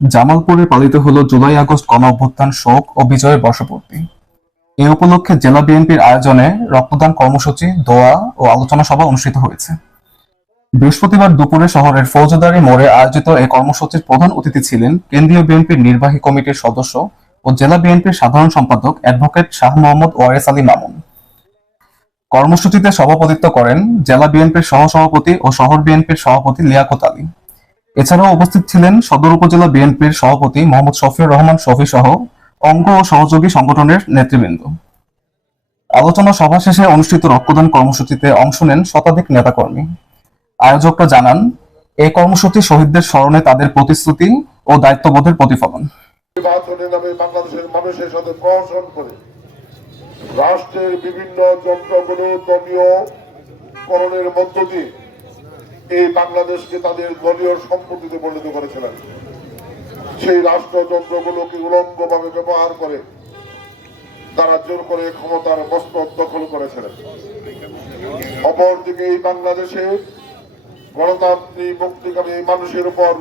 জামালপুরে পালিত হলো জুলাই আগস্ট গণ অভ্যুত্থান শোক ও বিজয়ের বর্ষপূর্তি। এ উপলক্ষে জেলা বিএনপির আয়োজনে রক্তদান কর্মসূচি, দোয়া ও আলোচনা সভা অনুষ্ঠিত হয়েছে। বৃহস্পতিবার দুপুরে শহরের ফৌজদারি মোড়ে আয়োজিত এই কর্মসূচির প্রধান অতিথি ছিলেন কেন্দ্রীয় বিএনপির নির্বাহী কমিটির সদস্য ও জেলা বিএনপির সাধারণ সম্পাদক অ্যাডভোকেট শাহ মোহাম্মদ ওয়ারেস আলী মামুন। কর্মসূচিতে সভাপতিত্ব করেন জেলা বিএনপির সহসভাপতি ও শহর বিএনপির সভাপতি লিয়াকত আলী। এছাড়াও উপস্থিত ছিলেন সদর উপজেলা বিএনপির সভাপতি মোহাম্মদ শফিউর রহমান, শফি সহ অঙ্গ ও সহযোগী সংগঠনের নেতৃবৃন্দ। আলোচনা সভা শেষে অনুষ্ঠিত রক্তদান কর্মসূচিতে অংশ নেন শতাধিক নেতাকর্মী। আয়োজকরা জানান, এই কর্মসূচি শহীদদের স্মরণে তাদের প্রতিশ্রুতি ও দায়িত্ববোধের প্রতিফলন। রাষ্ট্রের বিভিন্ন যন্ত্রগুলো দলীয় করণের মধ্য দিয়ে এই বাংলাদেশকে তাদের দলীয় সম্পত্তিতে পরিণত করেছিলেন। সেই রাষ্ট্রযন্ত্রগুলোকে উলঙ্গভাবে ব্যবহার করে তারা জোর করে ক্ষমতার মস্তক দখল করেছিলেন? অপরদিকে এই বাংলাদেশে গণতান্ত্রিক মুক্তিকামী মানুষের উপর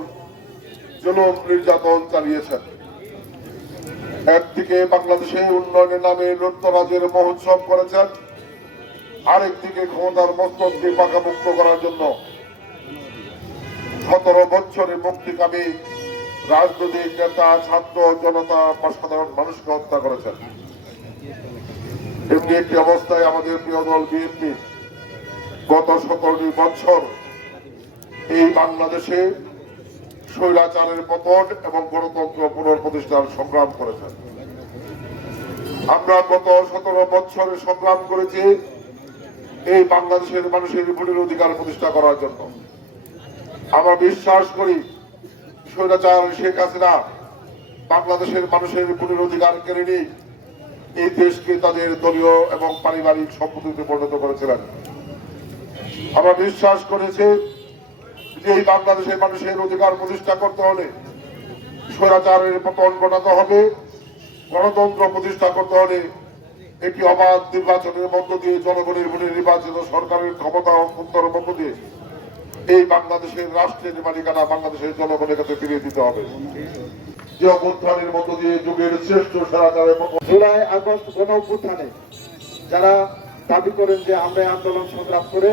জুলুম নির্যাতন চালিয়েছেন। একদিকে বাংলাদেশে উন্নয়নের নামে লুটতরাজের মহোৎসব করেছেন। আরেকদিকে ক্ষমতার মস্তককে পাকামুক্ত করার জন্য সতেরো বছরের মুক্তিকামী রাজনৈতিক নেতা, ছাত্র, জনতা বা সাধারণ মানুষকে হত্যা করেছেন। এমনি একটি অবস্থায় আমাদের প্রিয় দল বিএনপি গত সতেরোটি বছর এই বাংলাদেশে স্বৈরাচারের পতন এবং গণতন্ত্র পুনঃপ্রতিষ্ঠার সংগ্রাম করেছেন। আমরা গত সতেরো বছরে সংগ্রাম করেছি এই বাংলাদেশের মানুষের ভোটের অধিকার প্রতিষ্ঠা করার জন্য। আমরা বিশ্বাস করি, স্বৈরাচার শেখ হাসিনা বাংলাদেশের মানুষের ভোটের অধিকার কেড়ে নিয়ে এই দেশকে তাদের দলীয় এবং পারিবারিক সম্পত্তিতে পরিণত করেছিলেন। আমরা বিশ্বাস করেছি যে এই বাংলাদেশের মানুষের অধিকার প্রতিষ্ঠা করতে হলে স্বৈরাচারের পতন ঘটাতে হবে, গণতন্ত্র প্রতিষ্ঠা করতে হলে একটি অবাধ নির্বাচনের মধ্য দিয়ে জনগণের ভোটে নির্বাচিত সরকারের ক্ষমতা অন্তরের মধ্য দিয়ে এই বাংলাদেশের রাষ্ট্রের মালিকানা বাংলাদেশের জনগণের কাছে ফিরিয়ে দিতে হবে। যে অভ্যুত্থানের মধ্য দিয়ে যুগের শ্রেষ্ঠ জুলাই আগস্ট গণ অভ্যুত্থানে যারা দাবি করেন যে আমরা আন্দোলন সংগ্রাম করে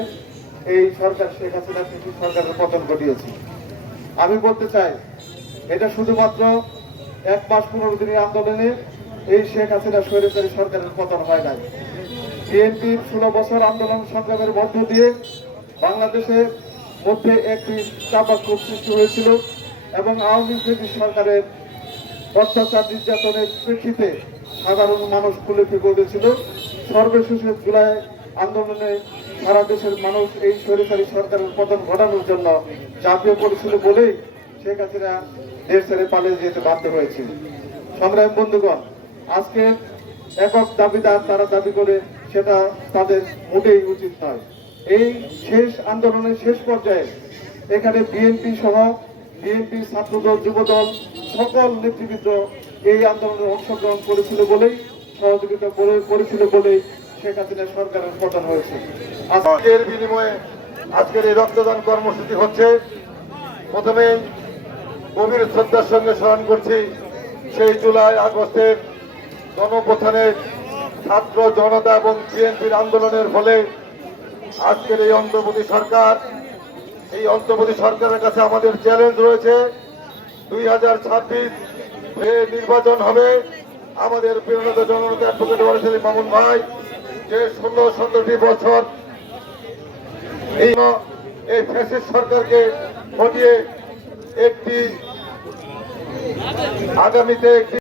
এই সরকার শেখ হাসিনা সরকারের পতন আমি বলতে চাই, এটা শুধুমাত্র এক মাস পনেরো দিনের আন্দোলনে এই শেখ হাসিনা স্বৈরাচারী সরকারের পতন হয় নাই। বিএনপির ষোলো বছর আন্দোলন সংগ্রামের মধ্য দিয়ে বাংলাদেশের মধ্যে একটি চাপাক্ষোভ সৃষ্টি হয়েছিল এবং আওয়ামী লীগ সরকারের অত্যাচার নির্যাতনের প্রেক্ষিতে সাধারণ মানুষ খুলে উঠেছিল। সর্বশেষে জুলাই আন্দোলনে সারা দেশের মানুষ এই সরকারি সরকারের পতন ঘটানোর জন্য ঝাঁপিয়ে পড়েছিল বলেই শেখ হাসিনা দেশ ছেড়ে পালিয়ে যেতে বাধ্য হয়েছে সংগ্রাম বন্ধুগণ, আজকের একক দাবিদার তারা দাবি করে, সেটা তাদের মোটেই উচিত নয়। এই শেষ আন্দোলনের শেষ পর্যায়ে এখানে বিএনপি সহ বিএনপি ছাত্রদল, যুবদল সকল নেতৃবৃন্দ এই আন্দোলনে অংশগ্রহণ করেছিল বলেই, সহযোগিতা করে- করেছিল বলেই শেখ হাসিনা সরকারের পতন হয়েছে। আজকের বিনিময়ে আজকের এই রক্তদান কর্মসূচি হচ্ছে। প্রথমে গভীর শ্রদ্ধার সঙ্গে স্মরণ করছি, সেই জুলাই আগস্টের গণপ্রথানের ছাত্র জনতা এবং বিএনপির আন্দোলনের ফলে আজকের এই অন্তর্বর্তী সরকার, এই অন্তর্বর্তী সরকারের কাছে আমাদের চ্যালেঞ্জ রয়েছে। দুই হাজার ছাব্বিশ নির্বাচন হবে। আমাদের প্রিয়নত জনতা অ্যাডভোকেট মামুন ভাই, যে ষোলো সতেরোটি বছর এই এই ফ্যাসিস্ট সরকারকে হটিয়ে একটি আগামীতে একটি